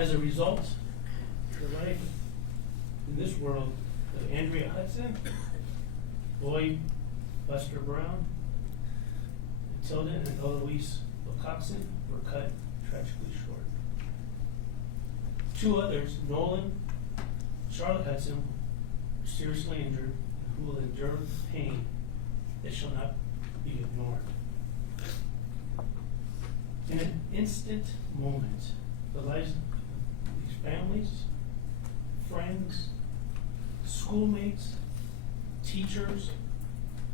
As a result, the life in this world of Andrea Hudson, Lloyd Buster Brown, Matilda and Eloise Wilcoxon were cut tragically short. Two others, Nolan, Charlotte Hudson, were seriously injured and who will endure pain that shall not be ignored. In an instant moment, the lives of these families, friends, schoolmates, teachers,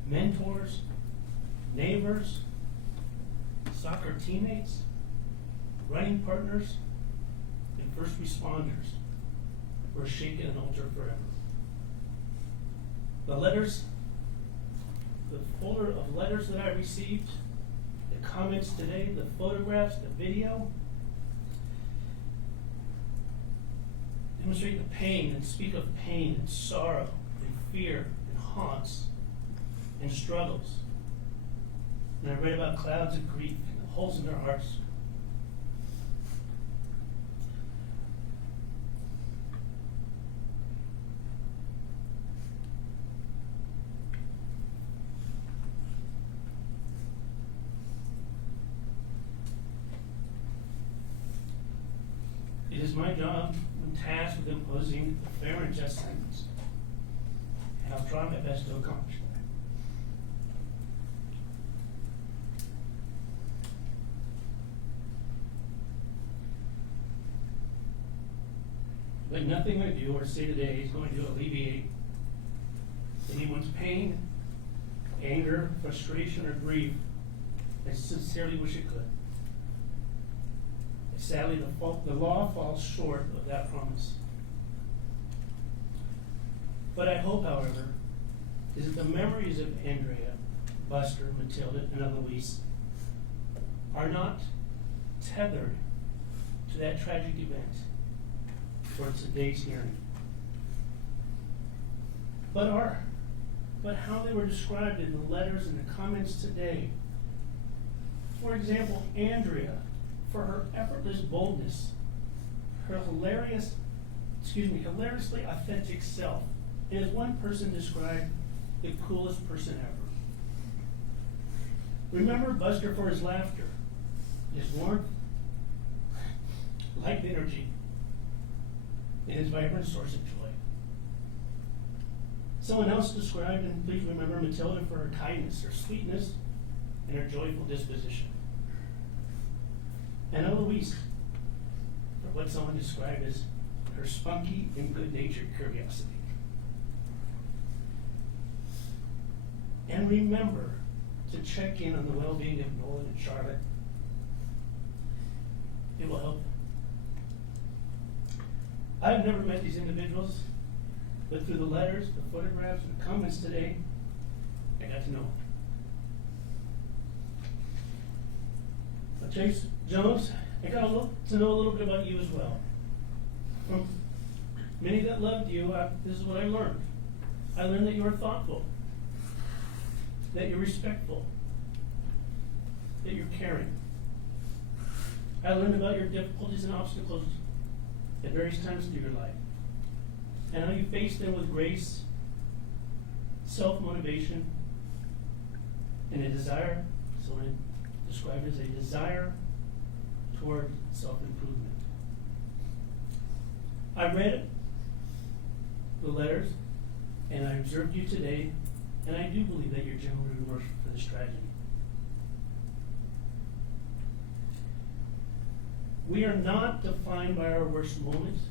mentors, neighbors, soccer teammates, running partners, and first responders were shaken and altered forever. The folder of letters that I received, the comments today, the photographs, the video, demonstrate the pain and speak of pain and sorrow and fear and haunts and struggles. And I read about clouds of grief and the holes in their hearts. It is my job and task with imposing a fair and just sentence, and I'll try my best to accomplish that. But nothing I do or say today is going to alleviate anyone's pain, anger, frustration, or grief. I sincerely wish it could. Sadly, the law falls short of that promise. What I hope, however, is that the memories of Andrea, Buster, Matilda, and Eloise are not tethered to that tragic event for today's hearing, but how they were described in the letters and the comments today. For example, Andrea, for her effortless boldness, her hilariously authentic self, and as one person described, the coolest person ever. Remember Buster for his laughter, his warmth, light energy, and his vibrant source of joy. Someone else described, and please remember Matilda for her kindness, her sweetness, and her joyful disposition. And Eloise for what someone described as her spunky and good-natured curiosity. And remember to check in on the well-being of Nolan and Charlotte. It will help. I've never met these individuals, but through the letters, the photographs, and the comments today, I got to know them. Chase Jones, I got to know a little bit about you as well. From many that loved you, this is what I learned. I learned that you are thoughtful, that you're respectful, that you're caring. I learned about your difficulties and obstacles at various times through your life, and how you face them with grace, self-motivation, and a desire, so I describe it as a desire toward self-improvement. I read the letters, and I observed you today, and I do believe that you're genuinely remorseful for this tragedy. We are not defined by our worst moments,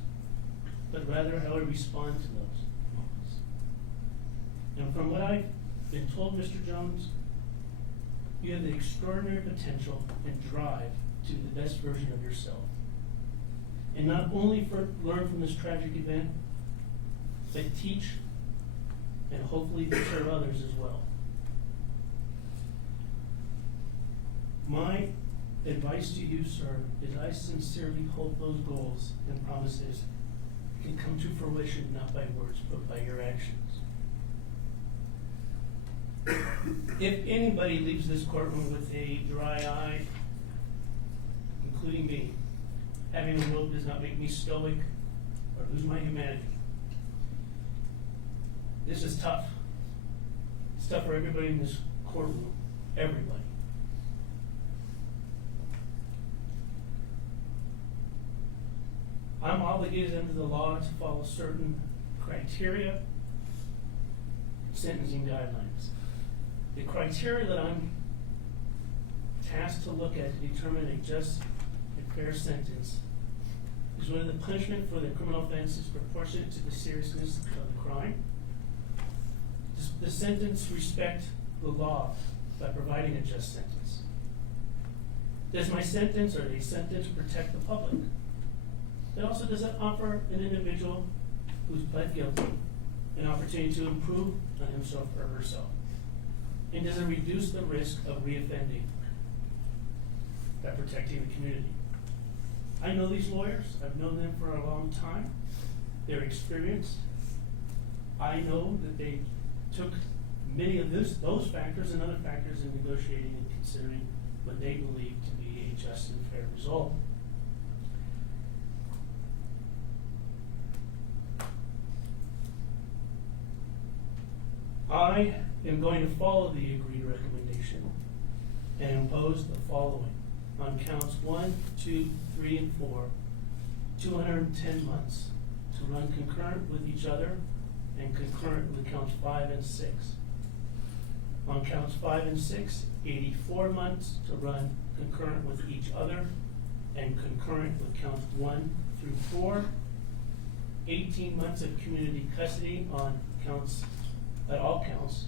but rather how we respond to those moments. And from what I've been told, Mr. Jones, you have the extraordinary potential and drive to the best version of yourself. And not only learn from this tragic event, but teach and hopefully serve others as well. My advice to you, sir, is I sincerely hope those goals and promises can come to fruition not by words, but by your actions. If anybody leaves this courtroom with a dry eye, including me, having a rope does not make me stoic or lose my humanity. This is tough. It's tough for everybody in this courtroom, everybody. I'm obligated under the law to follow certain criteria, sentencing guidelines. The criteria that I'm tasked to look at to determine a just and fair sentence is whether the punishment for the criminal offense is proportionate to the seriousness of the crime. Does the sentence respect the law by providing a just sentence? Does my sentence or a sentence protect the public? It also does it offer an individual who's pled guilty an opportunity to improve on himself or herself? And does it reduce the risk of reoffending by protecting the community? I know these lawyers. I've known them for a long time. They're experienced. I know that they took many of those factors and other factors in negotiating and considering what they believe to be a just and fair result. I am going to follow the agreed recommendation and impose the following. On counts 1, 2, 3, and 4, 210 months to run concurrent with each other and concurrent with counts 5 and 6. On counts 5 and 6, 84 months to run concurrent with each other and concurrent with counts 1 through 4. 18 months of community custody on counts, at all counts,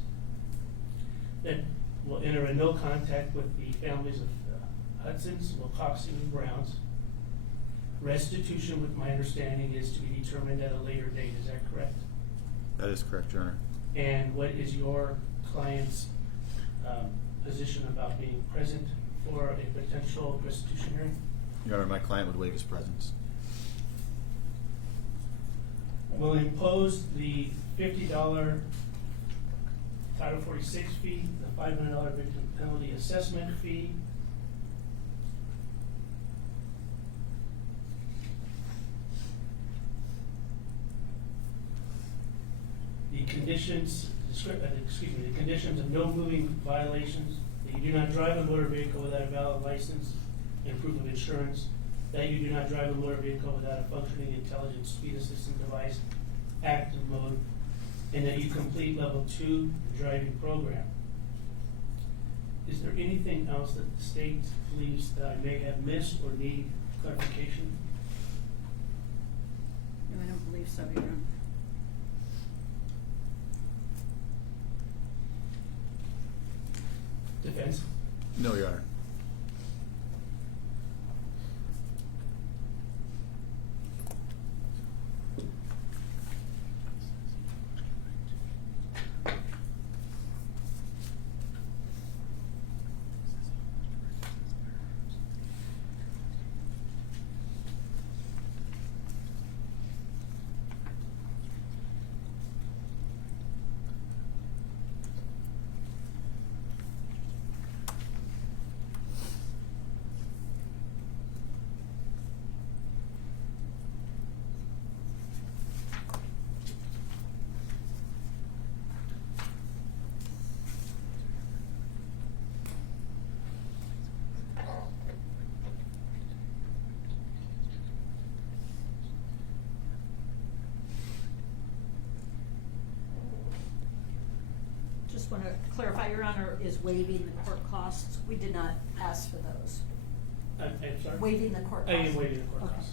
that will enter in no contact with the families of Hudson's, Wilcoxon, and Browns. Restitution, with my understanding, is to be determined at a later date. Is that correct? That is correct, Your Honor. And what is your client's position about being present for a potential restitution hearing? Your Honor, my client would waive his presence. We'll impose the $50 Title 46 fee, the $500 victim penalty assessment fee, the conditions of no moving violations, that you do not drive a motor vehicle without a valid license and proof of insurance, that you do not drive a motor vehicle without a functioning intelligent speed assistance device, active mode, and that you complete level 2 driving program. Is there anything else that the state believes that I may have missed or need clarification? No, I don't believe so, Your Honor. Defense? No, Your Honor. Just want to clarify, Your Honor, is waiving the court costs. We did not ask for those. I'm sorry? Waiving the court I costs. am waiving the court Okay. costs.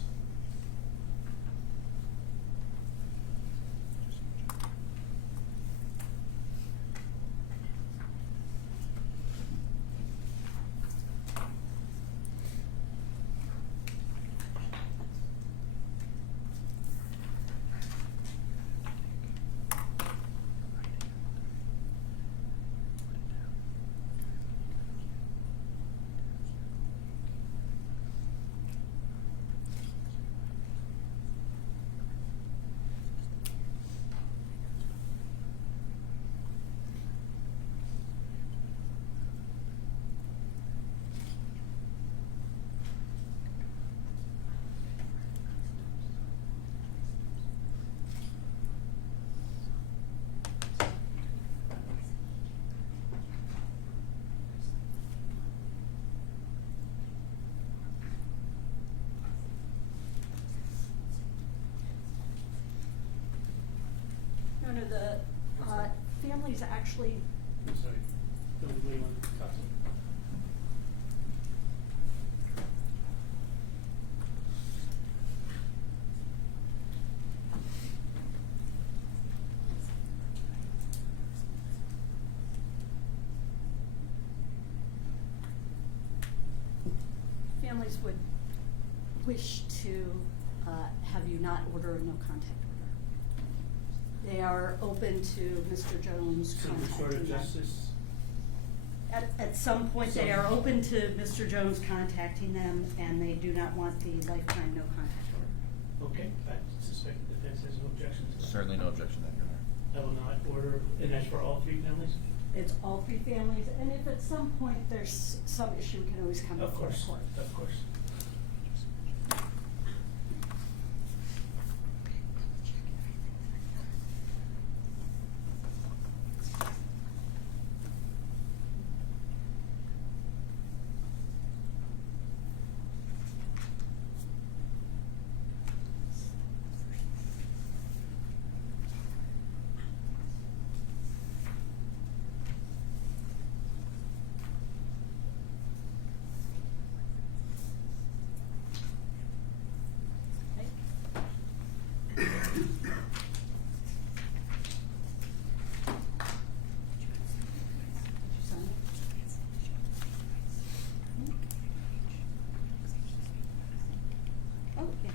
actually, I'm sorry, what do you want to talk to? families would wish to have you not order a no contact order. They are open to Mr. Jones Some contacting sort of them. justice? At some point, they are open to Mr. Jones contacting them, and they do not want the lifetime no contact order. Okay, I suspect the defense has no objection to that. Certainly no objection to that, Your Honor. I will not order, and that's for all three families? It's all three families, and if at some point there's some issue, we can always come Of before the course, court. of course. Oh, yeah.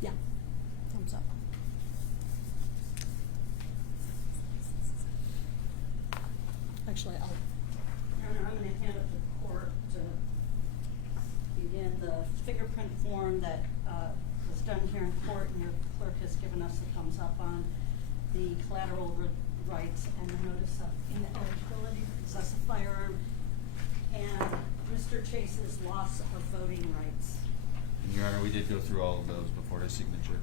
Yeah, thumbs up. Actually, Your Honor, I'm gonna hand it to the court to begin the fingerprint form that, was done here in court, and your clerk has given us a thumbs up on the collateral rights and the notice of ineligibility to possess a firearm, and Mr. Chase's loss of voting rights. And Your Honor, we did go through all of those before his signature.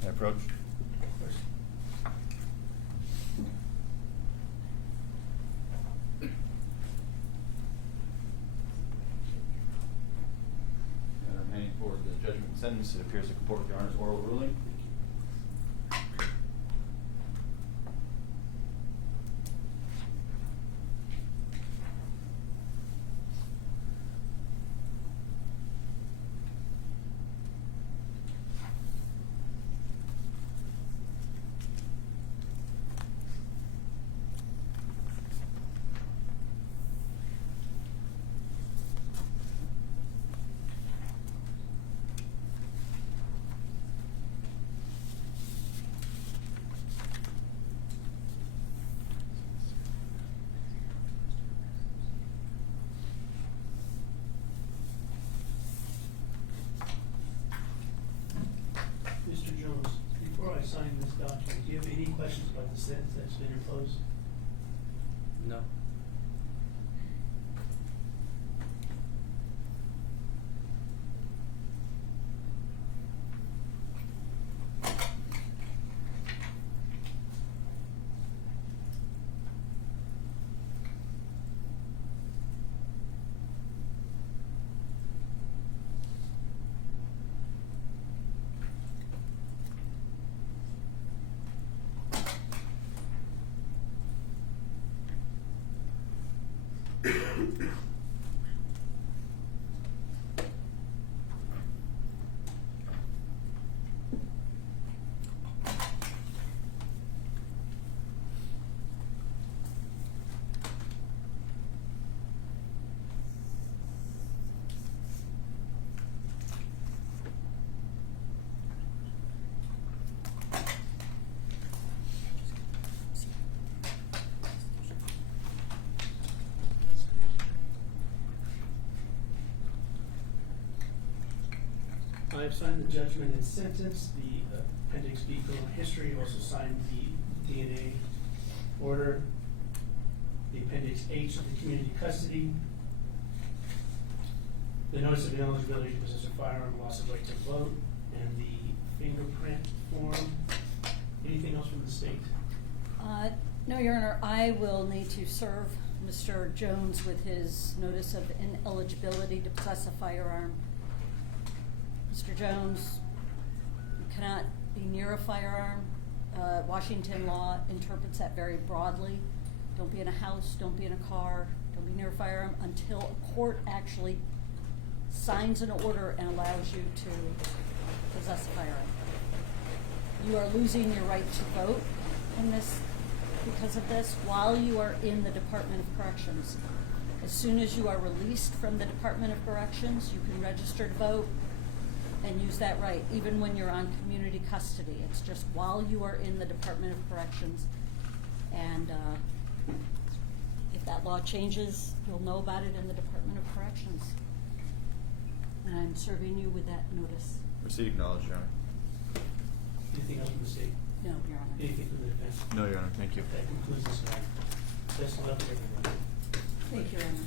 Can I approach? Of course. Your Honor, I'm heading forward the judgment and sentence. It appears to comport with Your Honor's oral ruling. Mr. Jones, before I sign this document, do you have any questions about the sentence that's been imposed? No. I've signed the judgment and sentence, the appendix B criminal history, also signed the DNA order, the appendix H of the community custody, the notice of ineligibility to possess a firearm, loss of right to vote, and the fingerprint form. Anything else from the state? No, Your Honor, I will need to serve Mr. Jones with his notice of ineligibility to possess a firearm. Mr. Jones, you cannot be near a firearm. Washington law interprets that very broadly. Don't be in a house, don't be in a car, don't be near a firearm until a court actually signs an order and allows you to possess a firearm. You are losing your right to vote in this because of this while you are in the Department of Corrections. As soon as you are released from the Department of Corrections, you can register to vote and use that right, even when you're on community custody. It's just while you are in the Department of Corrections. And if that law changes, you'll know about it in the Department of Corrections. And I'm serving you with that notice. Receipt acknowledged, Your Honor. Anything else from the state? No, Your Honor. Anything from the defense? No, Your Honor, thank you. That concludes this matter. Best of luck to everyone. Thank you, Your Honor.